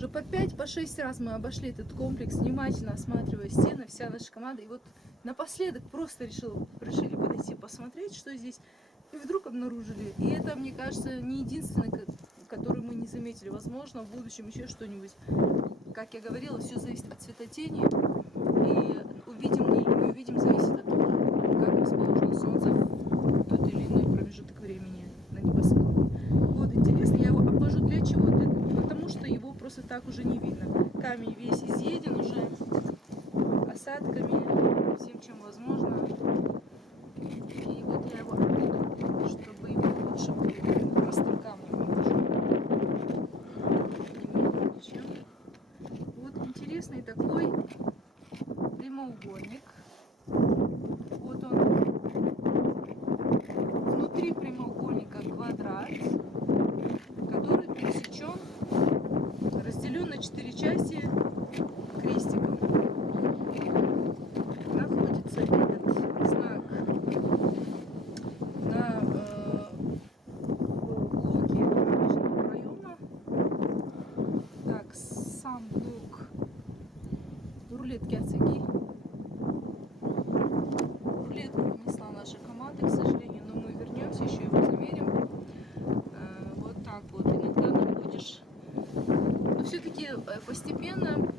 Уже по 5-6 раз мы обошли этот комплекс, внимательно осматривая стены, вся наша команда. И вот напоследок просто решили подойти посмотреть, что здесь. И вдруг обнаружили. И это, мне кажется, не единственный, который мы не заметили. Возможно, в будущем еще что-нибудь. Как я говорила, все зависит от цветотени. И увидим мы или не увидим, зависит от того, как расположено солнце в тот или иной промежуток времени на небосклоне. Вот интересно, я его обвожу для чего? Потому что его просто так уже не видно. Камень весь изъеден уже осадками, всем чем возможно. И вот я его обведу, чтобы его лучше было простым камнем обвожу. Вот интересный такой прямоугольник. Вот он. Внутри прямоугольника квадрат, который пересечен, разделен на 4 части крестиком. Находится этот знак на блоке арочного проема. Так, сам блок рулетки оцеги. Рулетку внесла наша команда, к сожалению, но мы вернемся, еще его замерим. Вот так вот иногда находишь. Но все-таки постепенно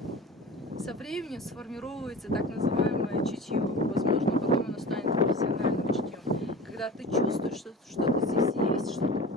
со временем сформировывается так называемое чутье. Возможно, потом оно станет профессиональным чутьем. Когда ты чувствуешь, что что-то здесь есть, что-то